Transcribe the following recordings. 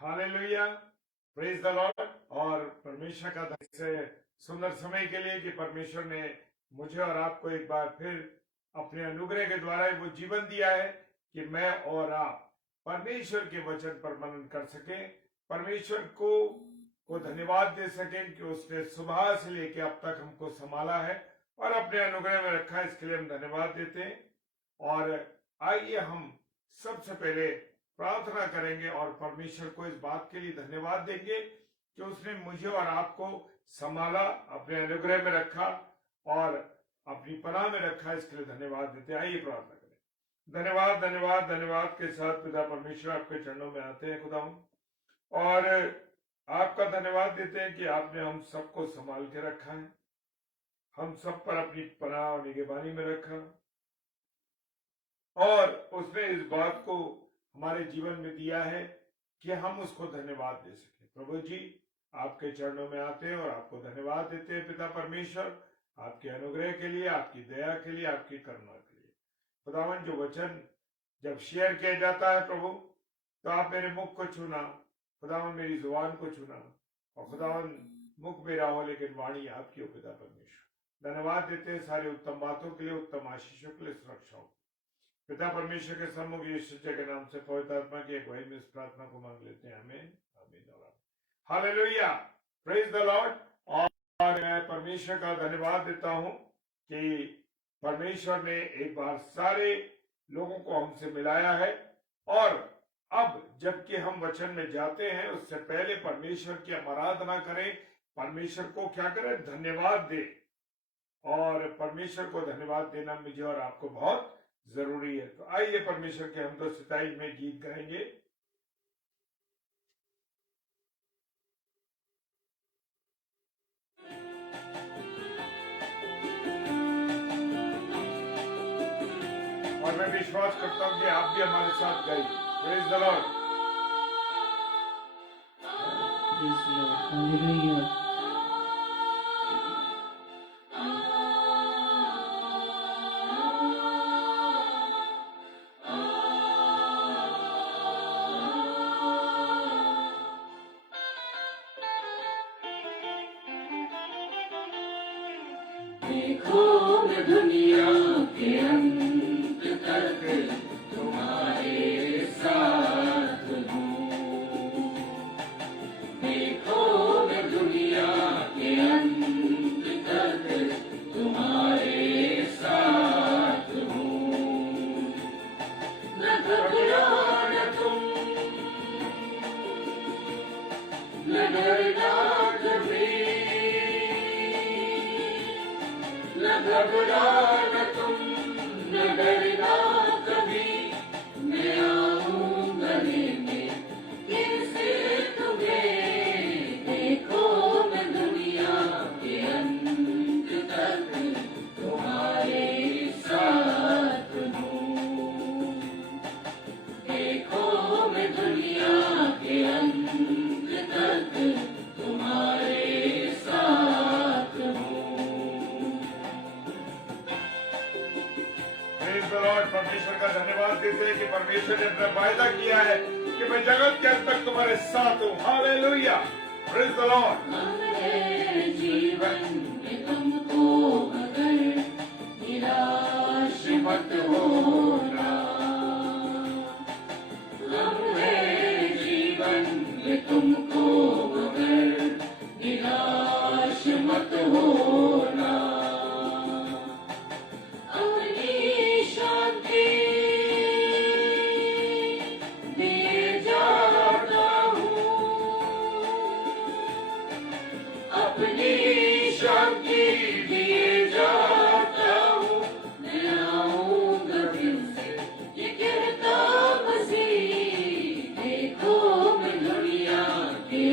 Hallelujah, praise the Lord. और परमेश्वर का धन्यवाद से सुंदर समय के लिए कि परमेश्वर ने मुझे और आपको एक बार फिर अपने अनुग्रह के द्वारा वो जीवन दिया है कि मैं और आप परमेश्वर के वचन पर मनन कर सकें, परमेश्वर को धन्यवाद दे सकें कि उसने सुबह से लेकर अब तक हमको संभाला है और अपने अनुग्रह में रखा है। इसके लिए हम धन्यवाद देते हैं। और आइए हम सबसे पहले प्रार्थना करेंगे और परमेश्वर को इस बात के लिए धन्यवाद देंगे कि उसने मुझे और आपको संभाला, अपने अनुग्रह में रखा और अपनी पनाह में रखा। इसके लिए धन्यवाद देते हैं। आइए प्रार्थना करें। धन्यवाद धन्यवाद धन्यवाद के साथ पिता परमेश्वर आपके चरणों में आते हैं खुदावंद, और आपका धन्यवाद देते हैं कि आपने हम सबको संभाल के रखा है, हम सब पर अपनी पनाह और निगहबानी में रखा, और उसने इस बात को हमारे जीवन में दिया है कि हम उसको धन्यवाद दे सके। प्रभु जी, आपके चरणों में आते हैं और आपको धन्यवाद देते हैं पिता परमेश्वर, आपके अनुग्रह के लिए, आपकी दया के लिए, आपकी करुणा के लिए। खुदावन, जो वचन जब शेयर किया जाता है प्रभु, तो आप मेरे मुख को छूना, खुदावन मेरी जुबान को छूना, और खुदावन मुख मेरा हो लेकिन वाणी आपकी हो पिता परमेश्वर। धन्यवाद देते हैं सारी उत्तम बातों के लिए, उत्तम आशीषों के लिए, सुरक्षाओं पिता परमेश्वर के सम्मुख यीशु के नाम से पवित्र आत्मा की अगुवाई में इस प्रार्थना को मांग लेते हैं। आमीन आमीन और हालेलुया, प्रेज द लॉर्ड। और मैं परमेश्वर का धन्यवाद देता हूं कि परमेश्वर ने एक बार सारे लोगों को हमसे मिलाया है, और अब जबकि हम वचन में जाते हैं उससे पहले परमेश्वर की हम आराधना करें, परमेश्वर को क्या करें, धन्यवाद दे। और परमेश्वर को धन्यवाद देना मुझे और आपको बहुत जरूरी है। तो आइए परमेश्वर के हम तो सिताई में गीत गाएंगे। और मैं विश्वास करता हूं कि आप भी हमारे साथ गाइए। Praise the Lord. हालेलुया। देखो मैं दुनिया के अंत तक तुम्हारे साथ हूँ। देखो मैं दुनिया के अंत तक तुम्हारे साथ हूँ। न घबराना तुम, न डरना कभी, न घबराना तुम, न डरना कभी। मैं आऊंगा लेने किससे तुम्हें। देखो मैं दुनिया के अंत तक तुम्हारे साथ हूँ। देखो मैं दुनिया के अंत तक तुम्हारे साथ हूँ। परमेश्वर का धन्यवाद देते हैं कि परमेश्वर ने अपना वायदा किया है कि मैं जगत के अंत तक तुम्हारे साथ हूँ। Hallelujah, praise the Lord. हमारे जीवन में तुमको मगर निराश मत होना। हमारे जीवन में तुमको मगर निराश मत होना। अपनी शांति दिए जाता हूँ। अपनी शांति दिए जाता हूँ। मैं आऊंगा फिर से ये कहता मसीह। देखो मैं दुनिया के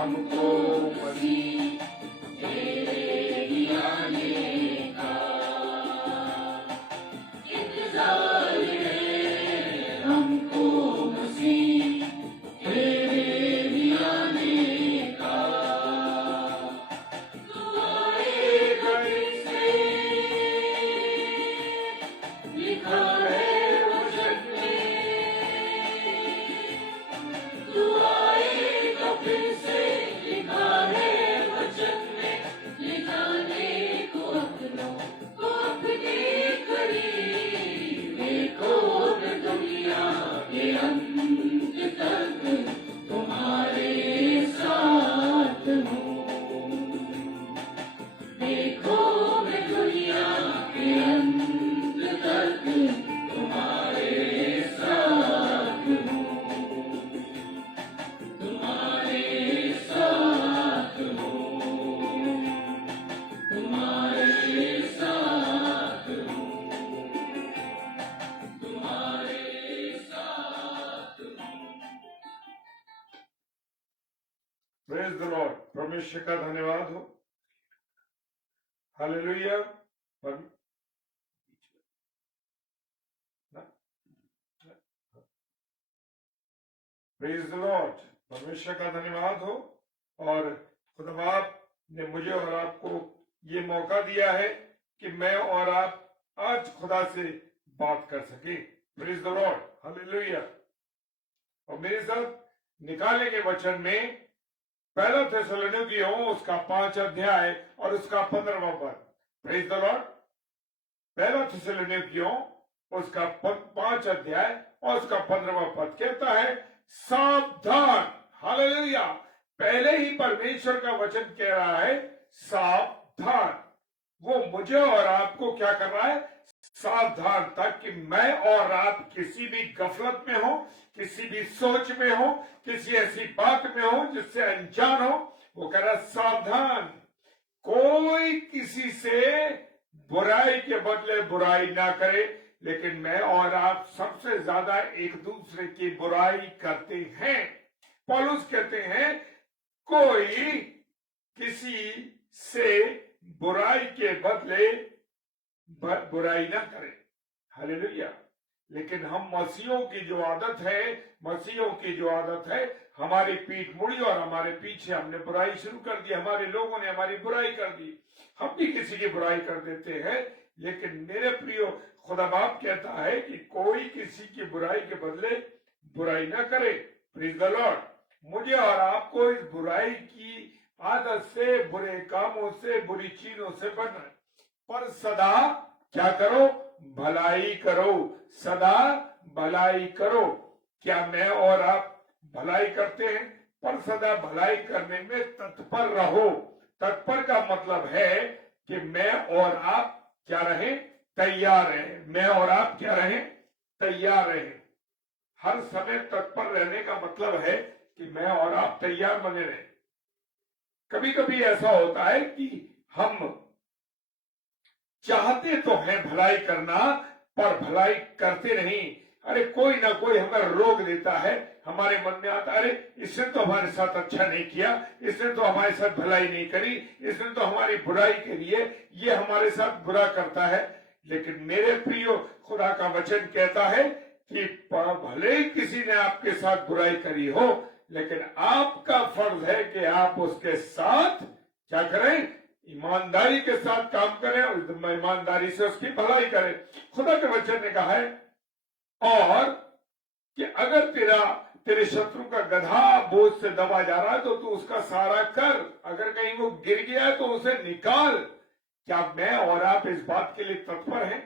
हमको मसीह तेरे ही आने का इंतजार है, हमको मसीह तेरे ही आने का। तू आएगा फिर से, लिखा है वचन में। तू आएगा फिर से, लिखा है वचन में। लिखाने को अपनों को अपने करीब, देखो मैं दुनिया के अंत तक तुम्हारे साथ हूँ। देखो मैं दुनिया के अंत तक तुम्हारे साथ हूँ, तुम्हारे साथ हूँ, तुम्हारे साथ हूँ, तुम्हारे साथ हूँ। Praise the Lord. परमेश्वर का धन्यवाद हो। हालेलुया। Praise the Lord. परमेश्वर का धन्यवाद हो। और खुदाबाप ने मुझे और आपको ये मौका दिया है कि मैं और आप आज खुदा से बात कर सके। Praise the Lord. हालेलुया। और मेरे साथ निकाले के वचन में पहला थिस्सलुनीकियों उसका 5 अध्याय और उसका 15वां पद। Praise the Lord. पहला थिस्सलुनीकियों उसका 5 अध्याय और उसका 15वां पद कहता है सावधान। हालेलुया। पहले ही परमेश्वर का वचन कह रहा है सावधान। वो मुझे और आपको क्या कर रहा है? सावधान, ताकि मैं और आप किसी भी गफलत में हो, किसी भी सोच में हो, किसी ऐसी बात में हो जिससे अनजान हो। वो कह रहा है सावधान, कोई किसी से बुराई के बदले बुराई ना करे। लेकिन मैं और आप सबसे ज्यादा एक दूसरे की बुराई करते हैं। पौलुस कहते हैं कोई किसी से बुराई के बदले बुराई ना करे। हालेलुया। लेकिन हम मसीहों की जो आदत है, हमारी पीठ मुड़ी और हमारे पीछे हमने बुराई शुरू कर दी। हमारे लोगों ने हमारी बुराई कर दी। हम भी किसी की बुराई कर देते हैं। लेकिन मेरे प्रियो, खुदा बाप कहता है कि कोई किसी की बुराई के बदले बुराई ना करे। Praise the Lord. मुझे और आपको इस बुराई की आदत से, बुरे कामों से, बुरी चीजों से बचना है। पर सदा क्या करो? भलाई करो। सदा भलाई करो। क्या मैं और आप भलाई करते हैं? पर सदा भलाई करने में तत्पर रहो। तत्पर का मतलब है कि मैं और आप क्या रहें? तैयार रहें। मैं और आप क्या रहें? तैयार रहें। हर समय तत्पर रहने का मतलब है कि मैं और आप तैयार बने रहें। कभी कभी ऐसा होता है कि हम चाहते तो हैं भलाई करना, पर भलाई करते नहीं। अरे कोई ना कोई हमें रोक देता है। हमारे मन में आता, अरे इसने तो हमारे साथ अच्छा नहीं किया, इसने तो हमारे साथ भलाई नहीं करी, इसने तो हमारी बुराई के लिए ये हमारे साथ बुरा करता है। लेकिन मेरे प्रियो, खुदा का वचन कहता है कि भले ही किसी ने आपके साथ बुराई करी हो, लेकिन आपका फर्ज है कि आप उसके साथ क्या करें? ईमानदारी के साथ काम करें और ईमानदारी से उसकी भलाई करें। खुदा के वचन ने कहा है और कि अगर तेरे शत्रु का गधा बोझ से दबा जा रहा है तो तू उसका सहारा कर। अगर कहीं वो गिर गया है तो उसे निकाल। क्या मैं और आप इस बात के लिए तत्पर हैं?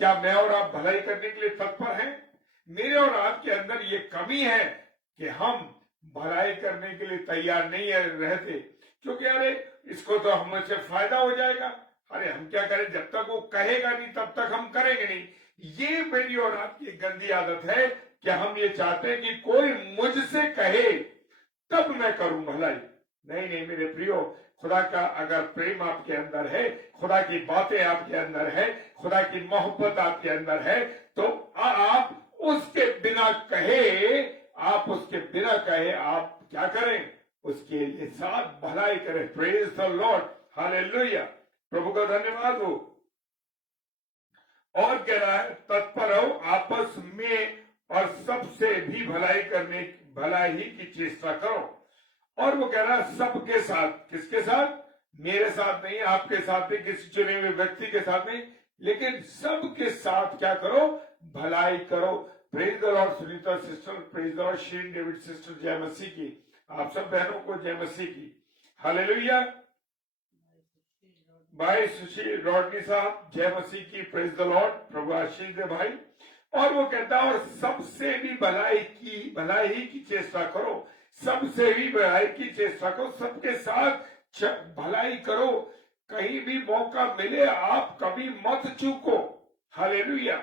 क्या मैं और आप भलाई करने के लिए तत्पर हैं? मेरे और आपके अंदर ये कमी है कि हम भलाई करने के लिए तैयार नहीं रहते, क्योंकि अरे इसको तो हमसे फायदा हो जाएगा। अरे हम क्या करें, जब तक वो कहेगा नहीं तब तक हम करेंगे नहीं। ये मेरी और आपकी गंदी आदत है कि हम ये चाहते हैं कि कोई मुझसे कहे तब मैं करूं भलाई। नहीं नहीं मेरे प्रियो, खुदा का अगर प्रेम आपके अंदर है, खुदा की बातें आपके अंदर है, खुदा की मोहब्बत आपके अंदर है, तो आप उसके बिना कहे आप क्या करें? उसके लिए साथ भलाई करे। प्रेज द लॉर्ड, हालेलुया, प्रभु का धन्यवाद हो। और कह रहा है तत्पर रहो आपस में और सबसे भी भलाई की चेष्टा करो। और वो कह रहा है सबके साथ, किसके साथ? मेरे साथ नहीं, आपके साथ नहीं, किसी चुने हुए व्यक्ति के साथ नहीं, लेकिन सबके साथ क्या करो? भलाई करो। Praise the Lord Sunita sister, praise the Lord Sheen David sister, जय मसीह की। आप सब बहनों को जय मसीह की, हालेलुया। भाई सुशील रॉडनी साहब, जय मसीह की, प्रेज द लॉर्ड, प्रभु आशीष दे भाई। और वो कहता है और सबसे भी भलाई की चेष्टा करो, सबसे भी भलाई की चेष्टा करो, सबके साथ भलाई करो। कहीं भी मौका मिले आप कभी मत चूको, हालेलुया।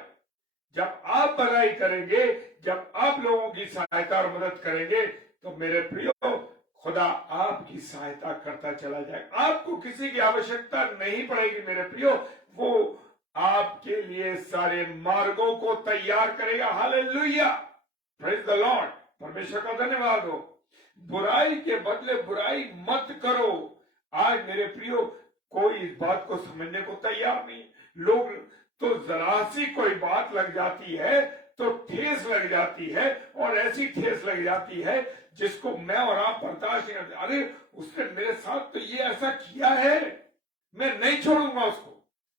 जब आप भलाई करेंगे, जब आप लोगों की सहायता और मदद करेंगे, तो मेरे प्रियो खुदा आपकी सहायता करता चला जाएगा। आपको किसी की आवश्यकता नहीं पड़ेगी मेरे प्रियो, वो आपके लिए सारे मार्गों को तैयार करेगा, हालेलुया, प्रेज द लॉर्ड, परमेश्वर का धन्यवाद हो। बुराई के बदले बुराई मत करो। आज मेरे प्रियो कोई इस बात को समझने को तैयार नहीं। लोग तो जरा सी कोई बात लग जाती है तो ठेस लग जाती है, और ऐसी ठेस लग जाती है जिसको मैं और आप बर्दाश्त नहीं करते। अरे उसने मेरे साथ तो ये ऐसा किया है, मैं नहीं छोड़ूंगा उसको,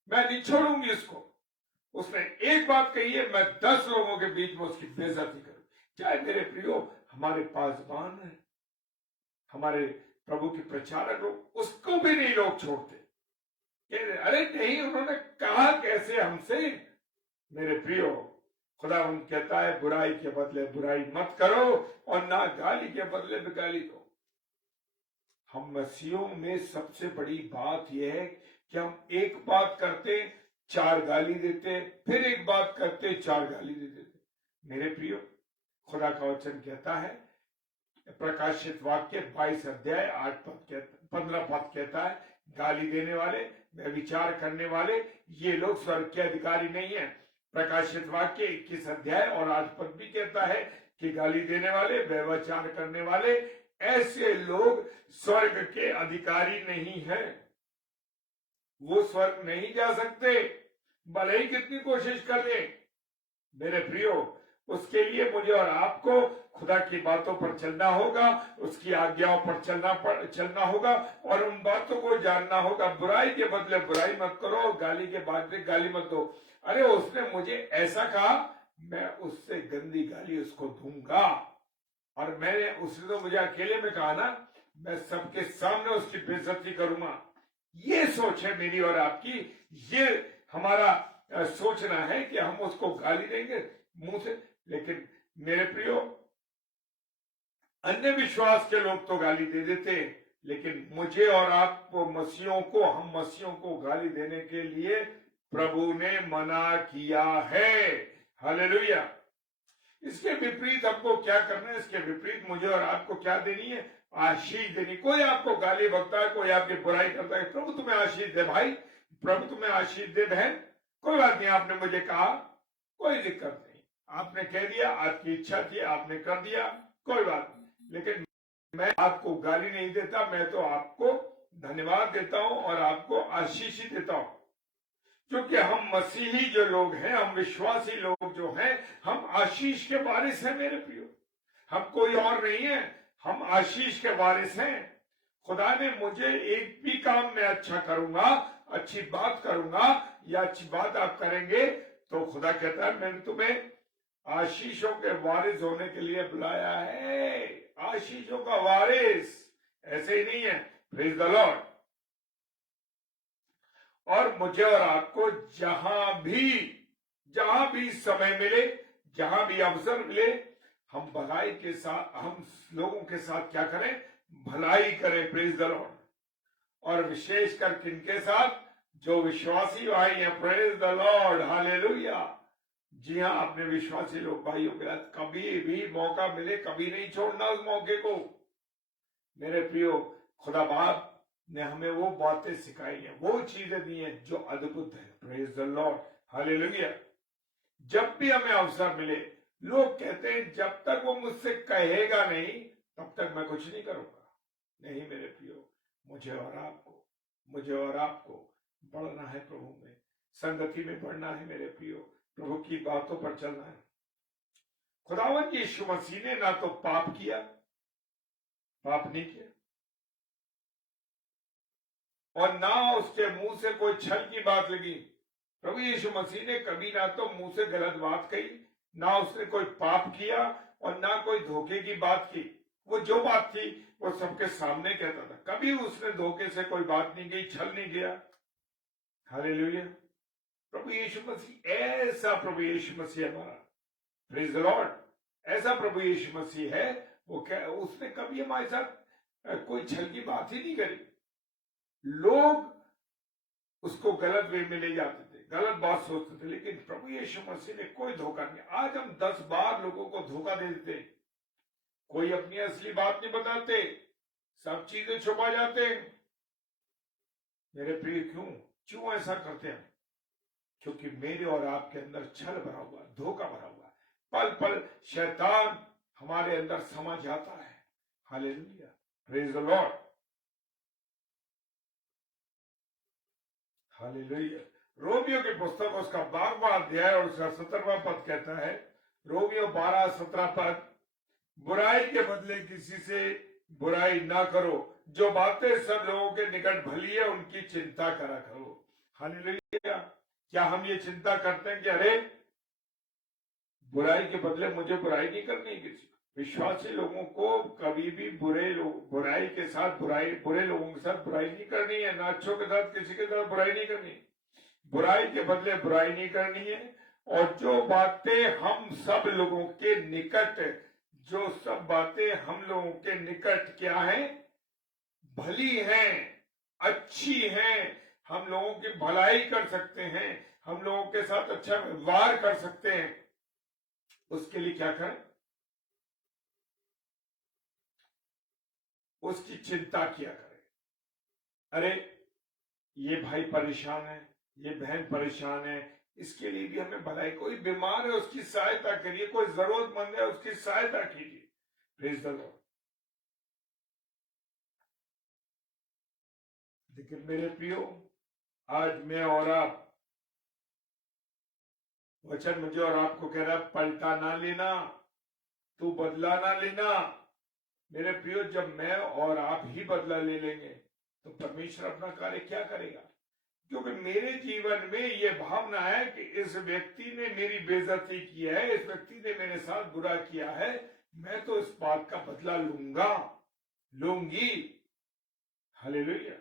मैं नहीं छोड़ूंगी उसको। उसने एक बात कही है, मैं 10 लोगों के बीच में उसकी बेइज्जती करूं। चाहे मेरे प्रियो हमारे पासवान है, हमारे प्रभु के प्रचारक लोग, उसको भी नहीं लोग छोड़ते। अरे नहीं, उन्होंने कहा कैसे हमसे? मेरे प्रियो खुदा उन कहता है बुराई के बदले बुराई मत करो, और ना गाली के बदले भी गाली दो। हम मसीहों में सबसे बड़ी बात यह है कि हम एक बात करते 4 गाली देते, फिर एक बात करते 4 गाली दे देते। मेरे प्रियो खुदा का वचन कहता है, प्रकाशित वाक्य 22 अध्याय 15 पद कहता है, गाली देने वाले, व्यभिचार करने वाले, ये लोग स्वर्ग के अधिकारी नहीं है। प्रकाशित वाक्य 21 अध्याय और 8 पद भी कहता है कि गाली देने वाले, व्यभिचार करने वाले, ऐसे लोग स्वर्ग के अधिकारी नहीं है। वो स्वर्ग नहीं जा सकते, भले ही कितनी कोशिश कर ले। मेरे प्रियो उसके लिए मुझे और आपको खुदा की बातों पर चलना होगा, उसकी आज्ञाओं पर चलना होगा, और उन बातों को जानना होगा। बुराई के बदले बुराई मत करो, गाली के बदले गाली मत दो। अरे उसने मुझे ऐसा कहा, मैं उससे गंदी गाली उसको दूंगा। और उसने तो मुझे अकेले में कहा ना, मैं सबके सामने उसकी बेइज्जती करूंगा। ये सोच है मेरी और आपकी, ये हमारा सोचना है कि हम उसको गाली देंगे मुंह से। लेकिन मेरे प्रियो अन्य विश्वास के लोग तो गाली दे देते, लेकिन मुझे और आपको हम मसीहों को गाली देने के लिए प्रभु ने मना किया है, हालेलुया। इसके विपरीत हमको क्या करना है? इसके विपरीत मुझे और आपको क्या देनी है? आशीष देनी। कोई आपको गाली बकता है, कोई आपकी बुराई करता है, प्रभु तुम्हें आशीष दे भाई, प्रभु तुम्हें आशीष दे बहन। कोई बात नहीं, आपने मुझे कहा, कोई दिक्कत नहीं, आपने कह दिया, आपकी इच्छा थी, आपने कर दिया, कोई बात नहीं। लेकिन मैं आपको गाली नहीं देता, मैं तो आपको धन्यवाद देता हूं और आपको आशीष ही देता हूं। क्योंकि हम मसीही जो लोग हैं, हम विश्वासी लोग जो हैं, हम आशीष के वारिस हैं मेरे प्रियो। हम कोई और नहीं है, हम आशीष के वारिस हैं। खुदा ने मुझे एक भी काम में अच्छा करूंगा, अच्छी बात करूंगा, या अच्छी बात आप करेंगे, तो खुदा कहता है मैंने तुम्हें आशीषों के वारिस होने के लिए बुलाया है। आशीषों का वारिस, ऐसे ही नहीं है। Praise the Lord. और मुझे और आपको जहां भी समय मिले, जहां भी अवसर मिले, हम भलाई के साथ, हम लोगों के साथ क्या करें? भलाई करें। Praise the Lord. और विशेषकर किनके साथ? जो विश्वासी भाई हैं। Praise the Lord, hallelujah. जी हाँ, अपने विश्वासी लोग भाइयों के साथ कभी भी मौका मिले, कभी नहीं छोड़ना उस मौके को। मेरे प्रियो खुदा बाप ने हमें वो बातें सिखाई हैं, वो चीजें दी हैं जो अद्भुत है। Praise the Lord, hallelujah. जब भी हमें अवसर मिले, लोग कहते हैं जब तक वो मुझसे कहेगा नहीं तब तक मैं कुछ नहीं करूंगा। नहीं मेरे प्रियो, मुझे और आपको बढ़ना है प्रभु में, संगति में बढ़ना है मेरे प्रियो, प्रभु की बातों पर चलना है। खुदावंद यीशु मसीह ने ना तो पाप नहीं किया, और ना उसके मुंह से कोई छल की बात लगी। प्रभु यीशु मसीह ने कभी ना तो मुंह से गलत बात कही, ना उसने कोई पाप किया और ना कोई धोखे की बात की। वो जो बात थी वो सबके सामने कहता था, कभी उसने धोखे से कोई बात नहीं की, छल नहीं किया। हालेलुया। प्रभु यीशु मसीह ऐसा प्रभु यीशु मसीह हमारा, प्रेज द लॉर्ड, ऐसा प्रभु यीशु मसीह है। वो क्या, उसने कभी हमारे साथ कोई छल की बात ही नहीं करी। लोग उसको गलत वे में ले जाते थे, गलत बात सोचते थे, लेकिन प्रभु यीशु मसीह ने कोई धोखा नहीं। आज हम 10 बार लोगों को धोखा दे देते, कोई अपनी असली बात नहीं बताते, सब चीजें छुपा जाते हैं। मेरे प्रिय, क्यों ऐसा करते हैं? क्योंकि मेरे और आपके अंदर छल भरा हुआ, धोखा भरा हुआ, पल पल शैतान हमारे अंदर समा जाता है। Hallelujah, praise the Lord, hallelujah. Romeo की पुस्तक उसका 12वां अध्याय और उसका 17वां पद कहता है, रोमियो 12:17 पद, बुराई के बदले किसी से बुराई ना करो, जो बातें सब लोगों के निकट भली है उनकी चिंता करा करो। हालेलुया। क्या हम ये चिंता करते हैं कि अरे बुराई के बदले मुझे बुराई नहीं करनी? किसी विश्वासी लोगों को कभी भी बुरे लोगों के साथ बुराई नहीं करनी है, ना अच्छों के साथ किसी के साथ बुराई नहीं करनी, बुराई के बदले बुराई नहीं करनी है। और जो बातें हम सब लोगों के निकट क्या है, भली हैं, अच्छी हैं, हम लोगों की भलाई कर सकते हैं, हम लोगों के साथ अच्छा व्यवहार कर सकते हैं, उसके लिए क्या करें? उसकी चिंता किया करें। अरे ये भाई परेशान है, ये बहन परेशान है, इसके लिए भी हमें भलाई, कोई बीमार है उसकी सहायता करिए, कोई जरूरतमंद है उसकी सहायता कीजिए। Praise the Lord. लेकिन मेरे प्रियो, आज मैं और आप, वचन मुझे और आपको कह रहा है, पलटा ना लेना, तू बदला ना लेना। मेरे प्रियो, जब मैं और आप ही बदला ले लेंगे तो परमेश्वर अपना कार्य क्या करेगा? क्योंकि मेरे जीवन में यह भावना है कि इस व्यक्ति ने मेरी बेइज्जती की है, इस व्यक्ति ने मेरे साथ बुरा किया है, मैं तो इस बात का बदला लूंगी। हालेलुया।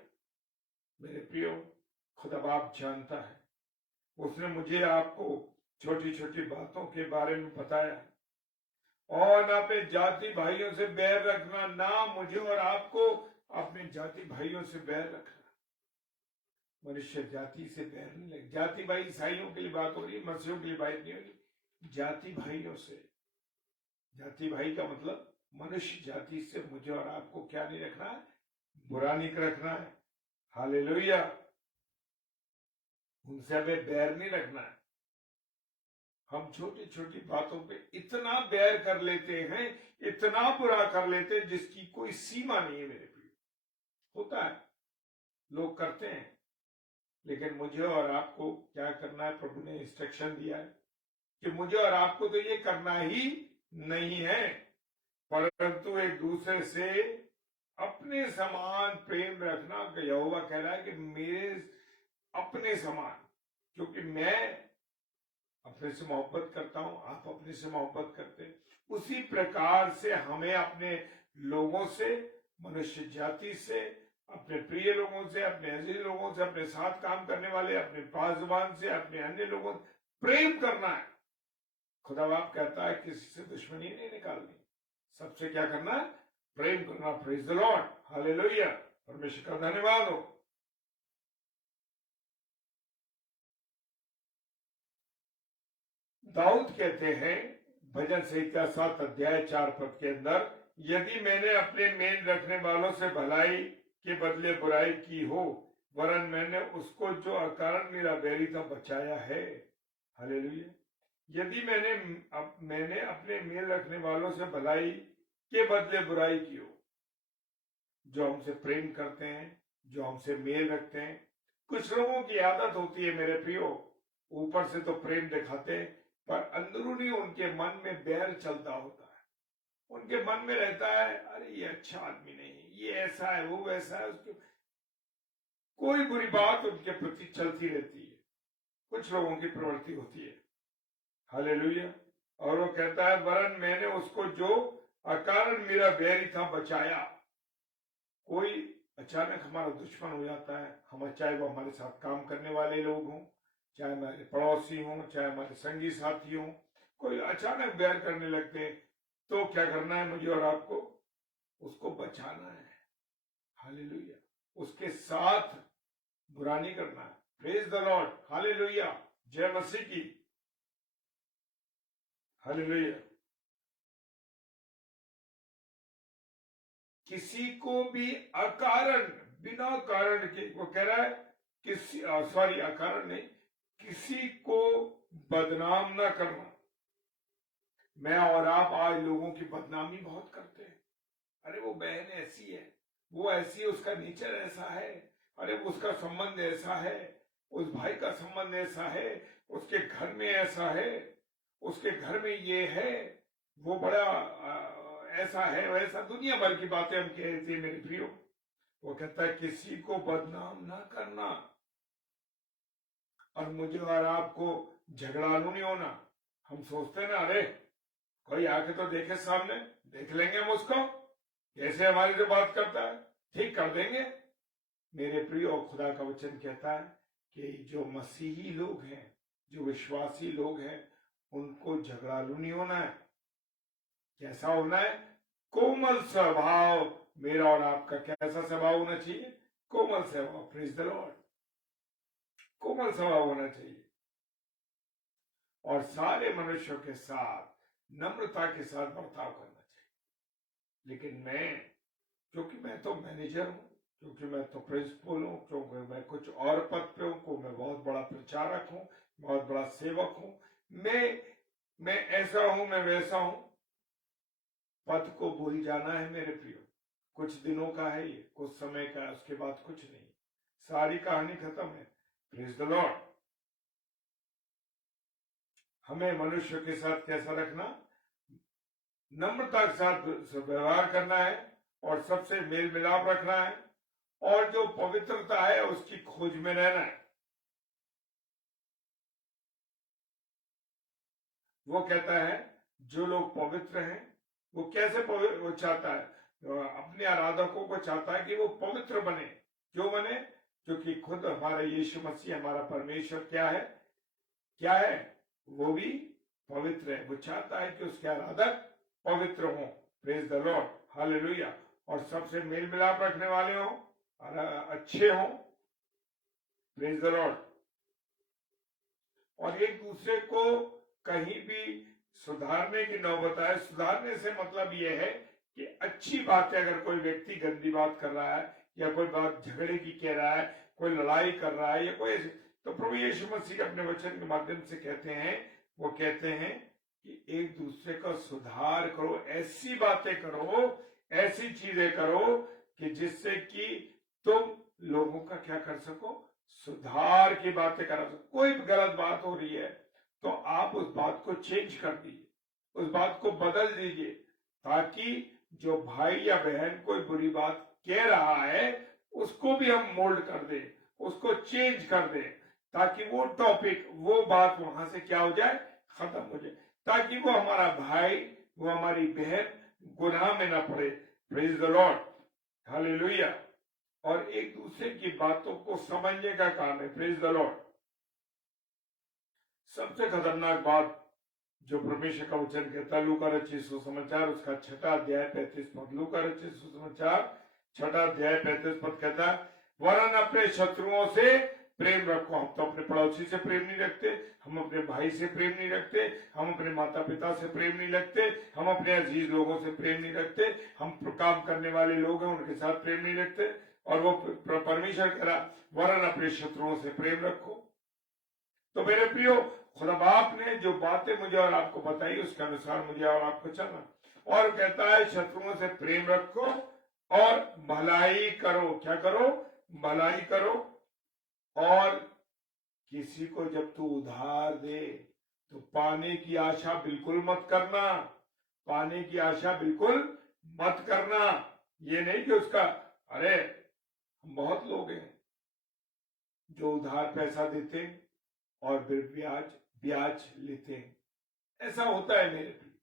मेरे प्रियो, खुदा बाप जानता है, उसने मुझे आपको छोटी छोटी बातों के बारे में बताया, और ना अपने जाति भाइयों से बैर रखना, ना मुझे और आपको अपने जाति भाइयों से बैर रखना। मनुष्य जाति से बैर नहीं लगे, जाति भाई ईसाइयों के लिए बात हो रही, मसीहियों के लिए बात नहीं हो रही, जाति भाइयों से। जाति भाई का मतलब मनुष्य जाति से मुझे और आपको क्या नहीं रखना है? बुरा नहीं रखना है। हालेलुया। उनसे हमें बैर नहीं रखना है। हम छोटी छोटी बातों पे इतना बैर कर लेते हैं, इतना बुरा कर लेते हैं जिसकी कोई सीमा नहीं है। मेरे प्रिय, होता है, लोग करते हैं, लेकिन मुझे और आपको क्या करना है? प्रभु ने इंस्ट्रक्शन दिया है कि मुझे और आपको तो ये करना ही नहीं है, परंतु एक दूसरे से अपने समान प्रेम रखना। यहोवा कह रहा है कि मेरे अपने समान, क्योंकि मैं अपने से मोहब्बत करता हूं, आप अपने से मोहब्बत करते हैं, उसी प्रकार से हमें अपने लोगों से, मनुष्य जाति से, अपने प्रिय लोगों से, अपने अजीज लोगों से, अपने साथ काम करने वाले, अपने पासवान से, अपने अन्य लोगों से प्रेम करना है। खुदा बाप कहता है किसी से दुश्मनी नहीं निकालनी, सबसे क्या करना है? प्रेम करना। प्रेज द लॉर्ड, हालेलुया, परमेश्वर का धन्यवाद हो। दाऊद कहते हैं भजन संहिता 7 अध्याय 4 पद के अंदर, यदि मैंने अपने मेल रखने वालों से भलाई के बदले बुराई की हो, वरन मैंने उसको जो अकारण मेरा बैरी था बचाया है। हालेलुया। यदि मैंने अपने मेल रखने वालों से भलाई के बदले बुराई की हो, जो हमसे प्रेम करते हैं, जो हमसे मेल रखते हैं। कुछ लोगों की आदत होती है मेरे प्रियो, ऊपर से तो प्रेम दिखाते हैं पर अंदरूनी उनके मन में बैर चलता होता है। उनके मन में रहता है अरे ये अच्छा आदमी नहीं, ये ऐसा है, वो वैसा है, उसके कोई बुरी बात उनके प्रति चलती रहती है। कुछ लोगों की प्रवृत्ति होती है। हालेलुया। और वो कहता है वरन मैंने उसको जो अकारण मेरा बैरी था बचाया। कोई अचानक हमारा दुश्मन हो जाता है, हम चाहे वो हमारे साथ काम करने वाले लोग हों, चाहे हमारे पड़ोसी हों, चाहे हमारे संगी साथी हों, कोई अचानक बैर करने लगते हैं, तो क्या करना है मुझे और आपको? उसको बचाना है। हालेलुया। उसके साथ बुरा नहीं करना है। Praise the Lord. हालेलुया। जय मसीह की। हालेलुया। किसी को भी अकारण, बिना कारण के, वो कह रहा है किसी, सॉरी अकारण नहीं, किसी को बदनाम ना करना। मैं और आप आज लोगों की बदनामी बहुत करते हैं। अरे वो बहन ऐसी है, वो ऐसी है, उसका नेचर ऐसा है, अरे उसका संबंध ऐसा है, उस भाई का संबंध ऐसा है, उसके घर में ऐसा है, उसके घर में ये है, वो बड़ा ऐसा है वैसा, दुनिया भर की बातें हम कहते हैं मेरे प्रियो। वो कहता है किसी को बदनाम ना करना, और मुझे और आपको झगड़ालू नहीं होना। हम सोचते ना अरे कोई आके तो देखे सामने, देख लेंगे हम उसको कैसे हमारी से बात करता है, ठीक कर देंगे। मेरे प्रियो, खुदा का वचन कहता है कि जो मसीही लोग हैं, जो विश्वासी लोग हैं, उनको झगड़ालू नहीं होना है। कैसा होना है? कोमल स्वभाव। मेरा और आपका कैसा स्वभाव होना चाहिए? कोमल स्वभाव। Praise the Lord. कोमल स्वभाव होना चाहिए, और सारे मनुष्यों के साथ नम्रता के साथ बर्ताव करना चाहिए। लेकिन मैं, क्योंकि मैं तो मैनेजर हूं, क्योंकि मैं तो प्रिंसिपल हूं, क्योंकि मैं कुछ और पद पे हूं, को मैं बहुत बड़ा प्रचारक हूं, बहुत बड़ा सेवक हूं, मैं ऐसा हूं, मैं वैसा हूं। पद को भूल जाना है मेरे प्रियो। कुछ दिनों का है ये, कुछ समय का है, उसके बाद कुछ नहीं, सारी कहानी खत्म है। Praise the Lord. हमें मनुष्य के साथ कैसा रखना? नम्रता के साथ व्यवहार करना है, और सबसे मेल मिलाप रखना है, और जो पवित्रता है उसकी खोज में रहना है। वो कहता है जो लोग पवित्र हैं, वो कैसे पवित्र, वो चाहता है, अपने आराधकों को चाहता है कि वो पवित्र बने। क्यों बने? क्योंकि खुद हमारा यीशु मसीह, हमारा परमेश्वर क्या है? क्या है? वो भी पवित्र है। वो चाहता है कि उसके आराधक पवित्र हों। Praise the Lord. हालेलुया। और सबसे मेल मिलाप रखने वाले हों और अच्छे हों। Praise the Lord. और एक दूसरे को कहीं भी सुधारने की नौबत आए, सुधारने से मतलब यह है कि अच्छी बात है, अगर कोई व्यक्ति गंदी बात कर रहा है, या कोई बात झगड़े की कह रहा है, कोई लड़ाई कर रहा है, या कोई, तो प्रभु यीशु मसीह अपने वचन के माध्यम से कहते हैं, वो कहते हैं कि एक दूसरे का सुधार करो, ऐसी बातें करो, ऐसी चीजें करो कि जिससे कि तुम लोगों का क्या कर सको? सुधार की बातें करा सको। कोई गलत बात हो रही है तो आप उस बात को चेंज कर दीजिए, उस बात को बदल दीजिए, ताकि जो भाई या बहन कोई बुरी बात कह रहा है उसको भी हम मोल्ड कर दें, उसको चेंज कर दें, ताकि वो टॉपिक, वो बात वहां से क्या हो जाए? खत्म हो जाए, ताकि वो हमारा भाई, वो हमारी बहन गुनाह में ना पड़े। Praise the Lord. हालेलुया। और एक दूसरे की बातों को समझने का काम है। Praise the Lord. सबसे खतरनाक बात जो परमेश्वर का वचन कहता है, लूका रचित सुसमाचार उसका 6 अध्याय 35 पद, लूका रचित सुसमाचार 6 अध्याय 35 पद कहता है, वरन अपने शत्रुओं से प्रेम रखो। हम तो अपने पड़ोसी से प्रेम नहीं रखते, हम अपने भाई से प्रेम नहीं रखते, हम अपने माता पिता से प्रेम नहीं रखते, हम अपने अजीज लोगों से प्रेम नहीं रखते, हम काम करने वाले लोग हैं उनके साथ प्रेम नहीं रखते। और वो परमेश्वर कह रहा, वरन अपने शत्रुओं से प्रेम रखो। तो मेरे प्रियो, खुदा बाप ने जो बातें मुझे और आपको बताई उसके अनुसार मुझे और आपको चलना। और कहता है शत्रुओं से प्रेम रखो और भलाई करो। क्या करो? भलाई करो। और किसी को जब तू उधार दे तो पाने की आशा बिल्कुल मत करना। पाने की आशा बिल्कुल मत करना। ये नहीं कि उसका, अरे हम बहुत लोग हैं जो उधार पैसा देते हैं और फिर ब्याज ब्याज लेते हैं। ऐसा होता है मेरे प्रिय,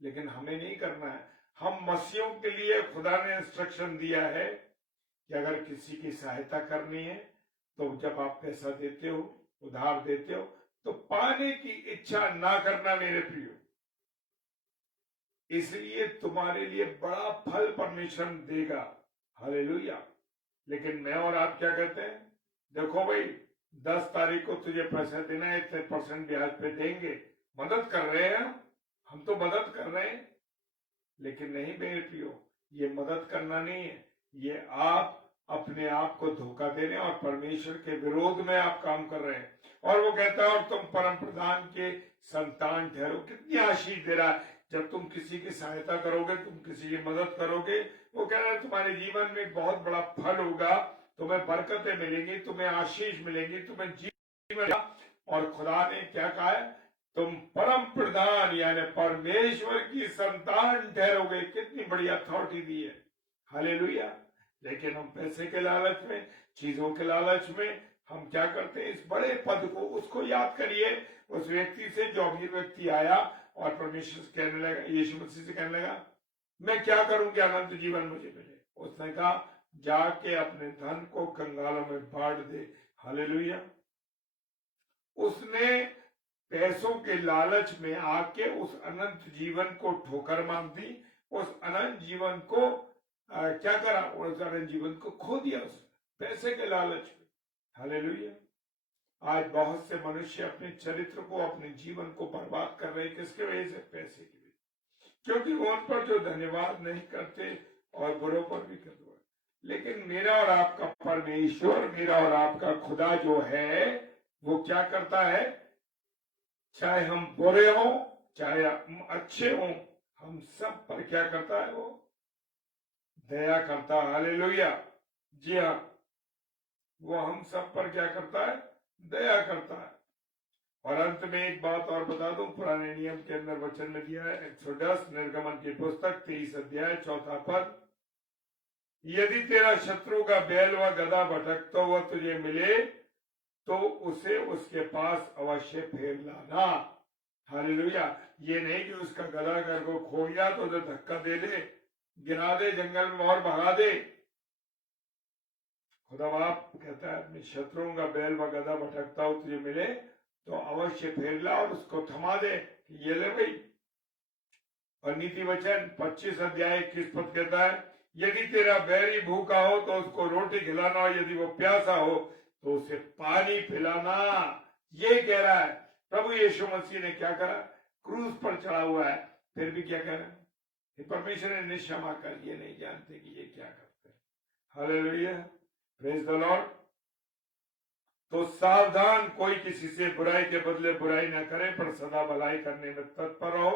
लेकिन हमें नहीं करना है। हम मसीहों के लिए खुदा ने इंस्ट्रक्शन दिया है कि अगर किसी की सहायता करनी है तो जब आप पैसा देते हो, उधार देते हो, तो पाने की इच्छा ना करना मेरे प्रियो। इसलिए तुम्हारे लिए बड़ा फल परमेश्वर देगा। हालेलुया। लेकिन मैं और आप क्या कहते हैं? देखो भाई, 10 तारीख को तुझे पैसा देना है, इतने % ब्याज पे देंगे। मदद कर रहे हैं हम तो मदद कर रहे हैं। लेकिन नहीं मेरे प्रियो, ये मदद करना नहीं है, ये आप अपने आप को धोखा दे रहे हैं और परमेश्वर के विरोध में आप काम कर रहे हैं। और वो कहता है, और तुम परम प्रधान के संतान ठहरो। कितनी आशीष दे रहा है। जब तुम किसी की सहायता करोगे, तुम किसी की मदद करोगे, वो कह रहा है तुम्हारे जीवन में एक बहुत बड़ा फल होगा, तुम्हें बरकतें मिलेंगी, तुम्हें आशीष मिलेंगी, तुम्हें जीवन। और खुदा ने क्या कहा है? तुम परम प्रधान यानी परमेश्वर की संतान ठहरोगे। कितनी बड़ी अथॉरिटी दी है। हालेलुया। लेकिन हम पैसे के लालच में, चीजों के लालच में हम क्या करते हैं? इस बड़े पद को, उसको याद करिए, उस व्यक्ति से जो अमीर व्यक्ति आया और परमेश्वर से कहने लगा, यीशु मसीह से कहने लगा, मैं क्या करूं कि अनंत जीवन मुझे मिले? उसने कहा, जाके अपने धन को कंगालों में बांट दे। हालेलुया। उसने पैसों के लालच में आके उस अनंत जीवन को ठोकर मार दी। उस अनंत जीवन को क्या करा? उस अनंत जीवन को खो दिया उसने पैसे के लालच में। हालेलुया। आज बहुत से मनुष्य अपने चरित्र को, अपने जीवन को बर्बाद कर रहे हैं। किसके वजह से? पैसे की वजह। क्योंकि वो उन पर जो धन्यवाद नहीं करते और बुरों पर भी करते। लेकिन मेरा और आपका परमेश्वर, मेरा और आपका खुदा जो है, वो क्या करता है? चाहे हम बुरे हों, चाहे हम अच्छे हों, हम सब पर क्या करता है? वो दया करता है। हालेलुया। जी हाँ, वो हम सब पर क्या करता है? दया करता है। और अंत में एक बात और बता दूं, पुराने नियम के अंदर वचन में दिया है, 110 निर्गमन की पुस्तक 23 अध्याय 4 पद, यदि तेरा शत्रु का बैल व गधा भटकता हुआ तुझे मिले तो उसे उसके पास अवश्य फेर लाना। हालेलुया। ये नहीं कि उसका गधा घर को खो गया तो उसे धक्का दे दे, गिरा दे, जंगल में और भगा दे। खुदा बाप कहता है, अपने शत्रुओं का बैल व गधा भटकता हुआ तुझे मिले तो अवश्य फेर ला और उसको थमा दे कि ये ले भाई। और नीति वचन 25 अध्याय 21 पद कहता है, यदि तेरा बैरी भूखा हो तो उसको रोटी खिलाना, और यदि वो प्यासा हो तो उसे पानी पिलाना। ये कह रहा है प्रभु यीशु मसीह ने। क्या करा? क्रूस पर चढ़ा हुआ है, फिर भी क्या कह रहा है? परमेश्वर ने निश्चमा कर, ये नहीं जानते कि ये क्या करते हैं। Hallelujah, praise the Lord. तो सावधान, कोई किसी से बुराई के बदले बुराई न करे, पर सदा भलाई करने में तत्पर रहो,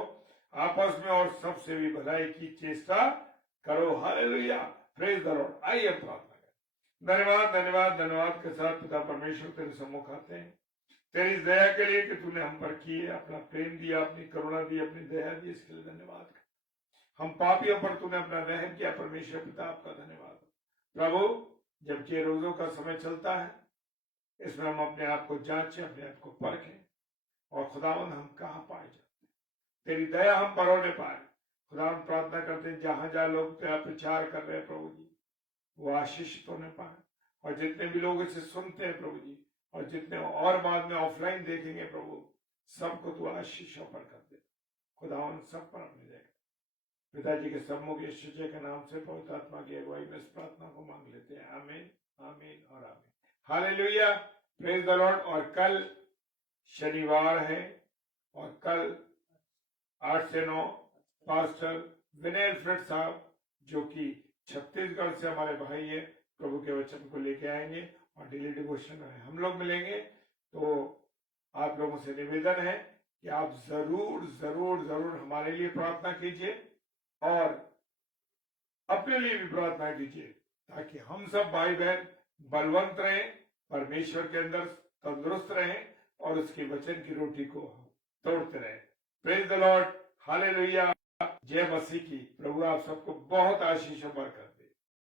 आपस में और सबसे भी भलाई की चेष्टा करो। Hallelujah, praise the Lord. आइए प्रार्थना करें। धन्यवाद धन्यवाद धन्यवाद के साथ पिता परमेश्वर तेरे सम्मुख आते हैं, तेरी दया के लिए कि तूने हम पर की है, अपना प्रेम दिया, अपनी करुणा दी, अपनी दया दी, इसके लिए धन्यवाद। हम पापियों पर तूने अपना रहम किया, परमेश्वर पिता आपका धन्यवाद। प्रभु, जबकि ये रोजों का समय चलता है, इसमें हम अपने आप को जांचें, अपने आप को परखें, और खुदावन हम कहाँ पाए जाते हैं, तेरी दया हम पर होने पाए। खुदा हम प्रार्थना करते हैं, जहां जहां लोग तेरा प्रचार कर रहे हैं प्रभु जी, वो आशीषित होने पाए। और जितने भी लोग इसे सुनते हैं प्रभु जी, और जितने और बाद में ऑफलाइन देखेंगे प्रभु, सबको तू आशीष पर कर दे। खुदावन सब पर अपने देख। पिताजी के सम्मुख यीशु जी के नाम से पवित्र आत्मा की अगुवाई में इस प्रार्थना को मांग लेते हैं। आमीन, आमीन और आमीन। Hallelujah, praise the Lord. और कल शनिवार है, और कल 8 से 9 पास्टर विनय फ्रेड साहब, जो कि छत्तीसगढ़ से हमारे भाई है, प्रभु के वचन को लेके आएंगे और डेली डिवोशन में हम लोग मिलेंगे। तो आप लोगों से निवेदन है कि आप जरूर जरूर जरूर हमारे लिए प्रार्थना कीजिए। और अपने लिए भी प्रार्थना कीजिए ताकि हम सब भाई बहन बलवंत रहें, परमेश्वर के अंदर तंदुरुस्त रहें और उसके वचन की रोटी को तोड़ते रहें। प्रेज द लॉर्ड, हालेलुया, जय मसीह की। प्रभु आप सबको बहुत आशीष और बरकत